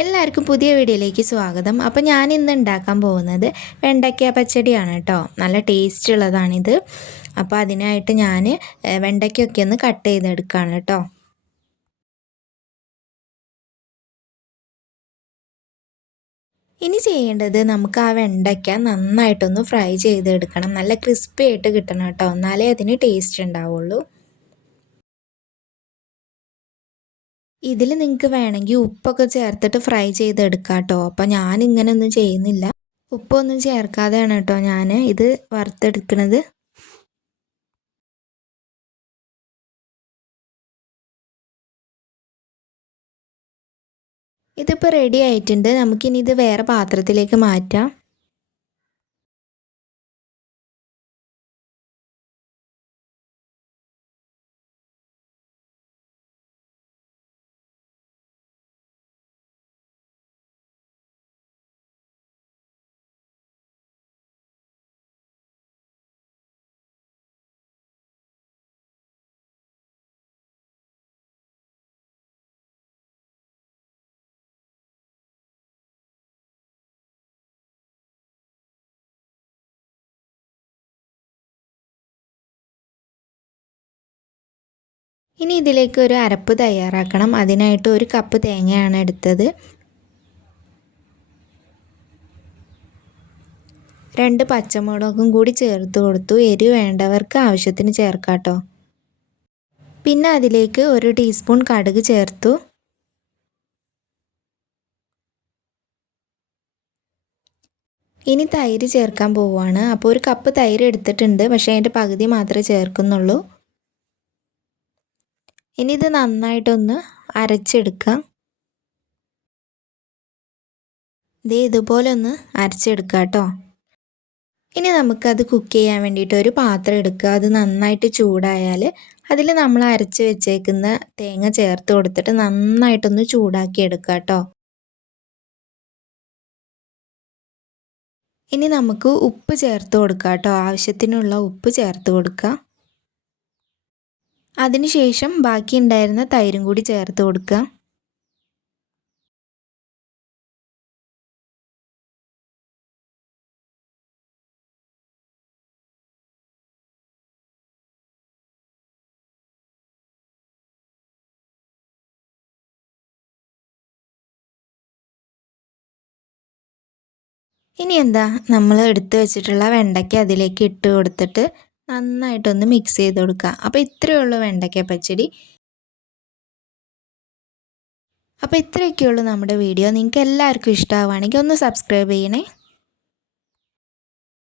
എല്ലാവർക്കും പുതിയ വീഡിയോയിലേക്ക് സ്വാഗതം. അപ്പോൾ ഞാൻ ഇന്ന് ഉണ്ടാക്കാൻ പോകുന്നത് വെണ്ടയ്ക്ക പച്ചടിയാണ് കേട്ടോ. നല്ല ടേസ്റ്റ് ഉള്ളതാണിത്. അപ്പോൾ അതിനായിട്ട് ഞാൻ വെണ്ടയ്ക്കൊക്കെ ഒന്ന് കട്ട് ചെയ്തെടുക്കുകയാണ് കേട്ടോ. ഇനി ചെയ്യേണ്ടത് നമുക്ക് ആ വെണ്ടയ്ക്ക നന്നായിട്ടൊന്ന് ഫ്രൈ ചെയ്തെടുക്കണം. നല്ല ക്രിസ്പി ആയിട്ട് കിട്ടണം കേട്ടോ, എന്നാലേ അതിന് ടേസ്റ്റ് ഉണ്ടാവുള്ളൂ. ഇതിൽ നിങ്ങൾക്ക് വേണമെങ്കിൽ ഉപ്പൊക്കെ ചേർത്തിട്ട് ഫ്രൈ ചെയ്തെടുക്കാം കേട്ടോ. അപ്പോൾ ഞാനിങ്ങനെയൊന്നും ചെയ്യുന്നില്ല. ഉപ്പൊന്നും ചേർക്കാതെയാണ് കേട്ടോ ഞാൻ ഇത് വറുത്തെടുക്കുന്നത്. ഇതിപ്പോൾ റെഡി ആയിട്ടുണ്ട്. നമുക്കിനി ഇത് വേറെ പാത്രത്തിലേക്ക് മാറ്റാം. ഇനി ഇതിലേക്ക് ഒരു അരപ്പ് തയ്യാറാക്കണം. അതിനായിട്ട് ഒരു കപ്പ് തേങ്ങയാണ് എടുത്തത്. 2 പച്ചമുളകും കൂടി ചേർത്ത് കൊടുത്തു. എരിവ് വേണ്ടവർക്ക് ആവശ്യത്തിന് ചേർക്കാം കേട്ടോ. പിന്നെ അതിലേക്ക് 1 ടീസ്പൂൺ കടുക് ചേർത്തു. ഇനി തൈര് ചേർക്കാൻ പോവുകയാണ്. അപ്പോൾ ഒരു കപ്പ് തൈര് എടുത്തിട്ടുണ്ട്, പക്ഷേ അതിൻ്റെ പകുതി മാത്രമേ ചേർക്കുന്നുള്ളൂ. ഇനി ഇത് നന്നായിട്ടൊന്ന് അരച്ചെടുക്കാം. ഇതുപോലെ ഒന്ന് അരച്ചെടുക്കാം കേട്ടോ. ഇനി നമുക്കത് കുക്ക് ചെയ്യാൻ വേണ്ടിയിട്ട് ഒരു പാത്രം എടുക്കുക. അത് നന്നായിട്ട് ചൂടായാൽ അതിൽ നമ്മൾ അരച്ച് വെച്ചേക്കുന്ന തേങ്ങ ചേർത്ത് കൊടുത്തിട്ട് നന്നായിട്ടൊന്ന് ചൂടാക്കി എടുക്കുക കേട്ടോ. ഇനി നമുക്ക് ഉപ്പ് ചേർത്ത് കൊടുക്കാം കേട്ടോ. ആവശ്യത്തിനുള്ള ഉപ്പ് ചേർത്ത് കൊടുക്കുക. അതിനുശേഷം ബാക്കി ഉണ്ടായിരുന്ന തൈരും കൂടി ചേർത്ത് കൊടുക്കുക. ഇനി എന്താ, നമ്മൾ എടുത്തു വെച്ചിട്ടുള്ള വെണ്ടയ്ക്ക അതിലേക്ക് ഇട്ട് കൊടുത്തിട്ട് നന്നായിട്ടൊന്ന് മിക്സ് ചെയ്ത് കൊടുക്കുക. അപ്പോൾ ഇത്രയേ ഉള്ളൂ വെണ്ടയ്ക്ക പച്ചടി. അപ്പോൾ ഇത്രയൊക്കെയുള്ളൂ നമ്മുടെ വീഡിയോ. നിങ്ങൾക്ക് എല്ലാവർക്കും ഇഷ്ടമാവുകയാണെങ്കിൽ ഒന്ന് സബ്സ്ക്രൈബ് ചെയ്യണേ.